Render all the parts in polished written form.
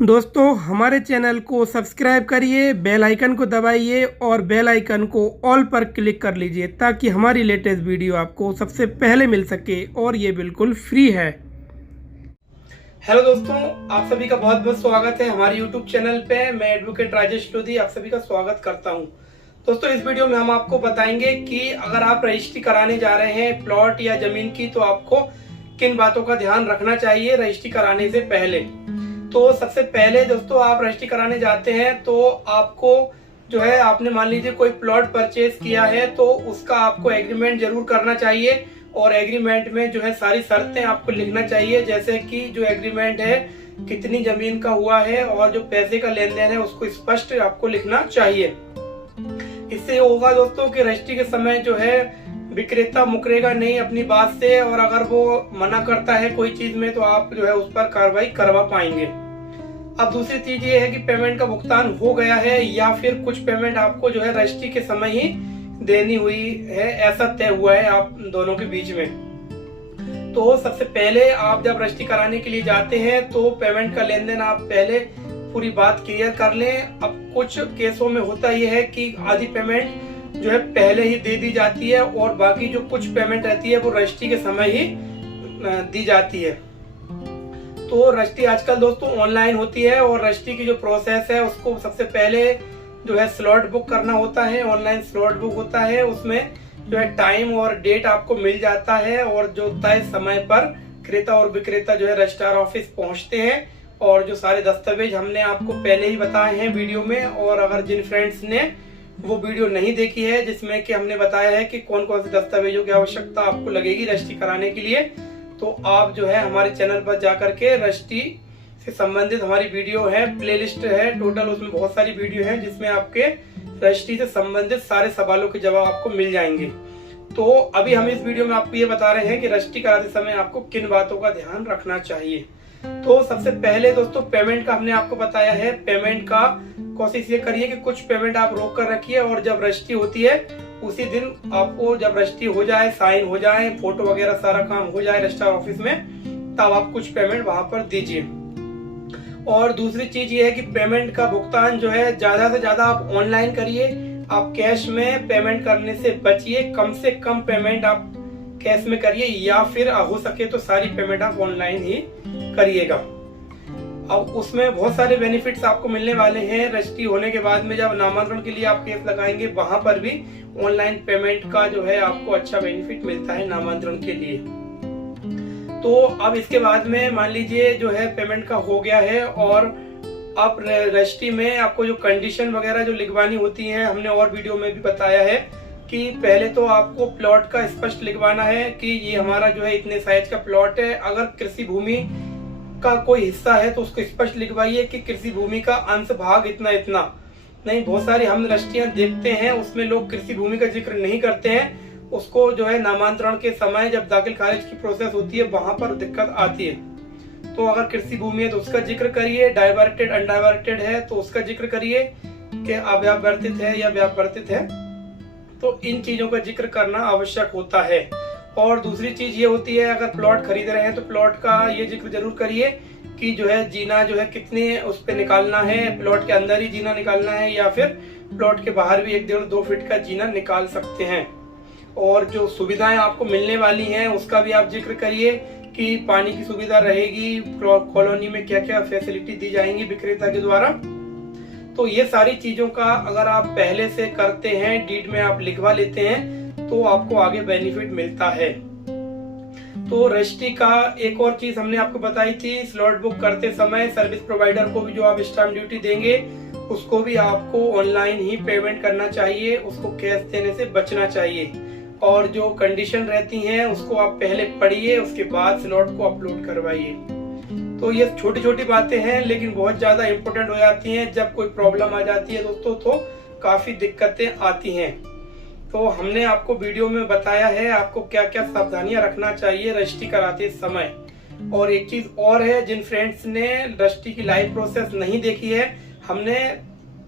दोस्तों हमारे चैनल को सब्सक्राइब करिए, बेल आइकन को दबाइए और बेल आइकन को ऑल पर क्लिक कर लीजिए ताकि हमारी लेटेस्ट वीडियो आपको सबसे पहले मिल सके और ये बिल्कुल फ्री है। हेलो दोस्तों, आप सभी का बहुत बहुत स्वागत है हमारे यूट्यूब चैनल पे। मैं एडवोकेट राजेश लोधी आप सभी का स्वागत करता हूं। दोस्तों इस वीडियो में हम आपको बताएंगे कि अगर आप रजिस्ट्री कराने जा रहे हैं प्लॉट या जमीन की तो आपको किन बातों का ध्यान रखना चाहिए रजिस्ट्री कराने से पहले। तो सबसे पहले दोस्तों आप रजिस्ट्री कराने जाते हैं तो आपको जो है आपने मान लीजिए कोई प्लॉट परचेज किया है तो उसका आपको एग्रीमेंट जरूर करना चाहिए और एग्रीमेंट में जो है सारी शर्तें आपको लिखना चाहिए, जैसे कि जो एग्रीमेंट है कितनी जमीन का हुआ है और जो पैसे का लेन देन है उसको स्पष्ट आपको लिखना चाहिए। इससे होगा दोस्तों कि रजिस्ट्री के समय जो है विक्रेता मुकरेगा नहीं अपनी बात से, और अगर वो मना करता है कोई चीज में तो आप जो है उस पर कार्रवाई करवा पाएंगे। अब दूसरी चीज ये है कि पेमेंट का भुगतान हो गया है या फिर कुछ पेमेंट आपको जो है रजिस्ट्री के समय ही देनी हुई है, ऐसा तय हुआ है आप दोनों के बीच में। तो सबसे पहले आप जब रजिस्ट्री कराने के लिए जाते हैं तो पेमेंट का लेन देन आप पहले पूरी बात क्लियर कर लें। अब कुछ केसों में होता यह है कि आधी पेमेंट जो है पहले ही दे दी जाती है और बाकी जो कुछ पेमेंट रहती है वो रजिस्ट्री के समय ही दी जाती है। तो रजिस्ट्री आजकल दोस्तों ऑनलाइन होती है और रजिस्ट्री की जो प्रोसेस है उसको सबसे पहले जो है स्लॉट बुक करना होता है, ऑनलाइन स्लॉट बुक होता है। उसमें जो है टाइम और डेट आपको मिल जाता है और जो तय समय पर क्रेता और विक्रेता जो है रजिस्ट्रार ऑफिस पहुंचते हैं और जो सारे दस्तावेज हमने आपको पहले ही बताए हैं वीडियो में, और अगर जिन फ्रेंड्स ने वो वीडियो नहीं देखी है जिसमें कि हमने बताया है कि कौन कौन से दस्तावेजों की आवश्यकता आपको लगेगी रजिस्ट्री कराने के लिए, तो आप जो है हमारे चैनल पर जाकर के रजिस्ट्री से संबंधित हमारी वीडियो है, प्लेलिस्ट है टोटल, उसमें बहुत सारी वीडियो है जिसमें आपके रजिस्ट्री से संबंधित सारे सवालों के जवाब आपको मिल जाएंगे। तो अभी हम इस वीडियो में आपको ये बता रहे हैं कि रजिस्ट्री कराते समय आपको किन बातों का ध्यान रखना चाहिए। तो सबसे पहले दोस्तों पेमेंट का हमने आपको बताया है। पेमेंट का कोशिश ये करिए कि कुछ पेमेंट आप रोक कर रखिए और जब रजिस्ट्री होती है उसी दिन आपको, जब रजिस्ट्री हो जाए, साइन हो जाए, फोटो वगैरह सारा काम हो जाए रजिस्ट्रार ऑफिस में, तब आप कुछ पेमेंट वहां पर दीजिए। और दूसरी चीज ये है कि पेमेंट का भुगतान जो है ज्यादा से ज्यादा आप ऑनलाइन करिए। आप कैश में पेमेंट करने से बचिए, कम से कम पेमेंट आप कैश में करिए या फिर हो सके तो सारी पेमेंट आप ऑनलाइन ही करिएगा। अब उसमें बहुत सारे बेनिफिट्स आपको मिलने वाले हैं। रजिस्ट्री होने के बाद में जब नामांतरण के लिए आप केस लगाएंगे वहां पर भी ऑनलाइन पेमेंट का जो है आपको अच्छा बेनिफिट मिलता है नामांतरण के लिए। तो अब इसके बाद में मान लीजिए जो है पेमेंट का हो गया है और आप रजिस्ट्री में आपको जो कंडीशन वगैरह जो लिखवानी होती है, हमने और वीडियो में भी बताया है कि पहले तो आपको प्लॉट का स्पष्ट लिखवाना है कि ये हमारा जो है इतने साइज का प्लॉट है। अगर कृषि भूमि का कोई हिस्सा है तो उसको स्पष्ट लिखवाइए कि कृषि भूमि का अंश भाग इतना इतना। नहीं, बहुत सारी हम रजिस्ट्रियां देखते हैं उसमें लोग कृषि भूमि का जिक्र नहीं करते हैं, उसको जो है नामांतरण के समय जब दाखिल खारिज की प्रोसेस होती है वहां पर दिक्कत आती है। तो अगर कृषि भूमि है तो उसका जिक्र करिए, डाइवर्टेड अनडाइवर्टेड है तो उसका जिक्र करिए कि अव्यावर्तित है या व्यावर्तित है, तो इन चीजों का जिक्र करना आवश्यक होता है। और दूसरी चीज ये होती है अगर प्लॉट खरीद रहे हैं तो प्लॉट का ये जिक्र जरूर करिए कि जो है जीना जो है कितने उस पे निकालना है, प्लॉट के अंदर ही जीना निकालना है या फिर प्लॉट के बाहर भी 1-1.5-2 फीट का जीना निकाल सकते हैं। और जो सुविधाएं आपको मिलने वाली हैं उसका भी आप जिक्र करिए कि पानी की सुविधा रहेगी, कॉलोनी में क्या क्या फैसिलिटी दी जाएंगी विक्रेता के द्वारा। तो ये सारी चीजों का अगर आप पहले से करते हैं, डीड में आप लिखवा लेते हैं तो आपको आगे बेनिफिट मिलता है। तो रजिस्ट्री का एक और चीज हमने आपको बताई थी, स्लॉट बुक करते समय सर्विस प्रोवाइडर को भी जो आप स्टाम्प ड्यूटी देंगे उसको भी आपको ऑनलाइन ही पेमेंट करना चाहिए, उसको कैश देने से बचना चाहिए। और जो कंडीशन रहती हैं उसको आप पहले पढ़िए, उसके बाद स्लॉट को अपलोड करवाइए। तो ये छोटी छोटी बातें हैं लेकिन बहुत ज्यादा इम्पोर्टेंट हो जाती हैं। जब कोई प्रॉब्लम आ जाती है दोस्तों तो काफी दिक्कतें आती हैं। तो हमने आपको वीडियो में बताया है आपको क्या क्या सावधानियां रखना चाहिए रजिस्ट्री कराते समय। और एक चीज और है, जिन फ्रेंड्स ने रजिस्ट्री की लाइव प्रोसेस नहीं देखी है, हमने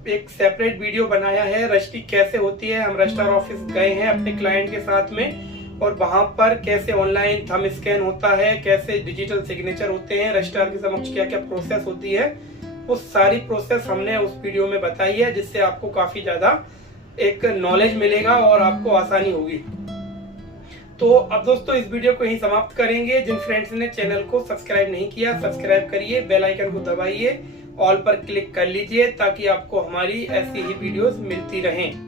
एक सेपरेट वीडियो बनाया है रजिस्ट्री कैसे होती है। हम रजिस्ट्रार ऑफिस गए हैं अपने क्लाइंट के साथ में और वहां पर कैसे ऑनलाइन थंब स्कैन होता है, कैसे डिजिटल सिग्नेचर होते हैं, रजिस्ट्रार के समक्ष क्या क्या प्रोसेस होती है, वो सारी प्रोसेस हमने उस वीडियो में बताई है, जिससे आपको काफी ज्यादा एक नॉलेज मिलेगा और आपको आसानी होगी। तो अब दोस्तों इस वीडियो को यहीं समाप्त करेंगे। जिन फ्रेंड्स ने चैनल को सब्सक्राइब नहीं किया, सब्सक्राइब करिए, बेल आइकन को दबाइए, ऑल पर क्लिक कर लीजिए ताकि आपको हमारी ऐसी ही वीडियोस मिलती रहें।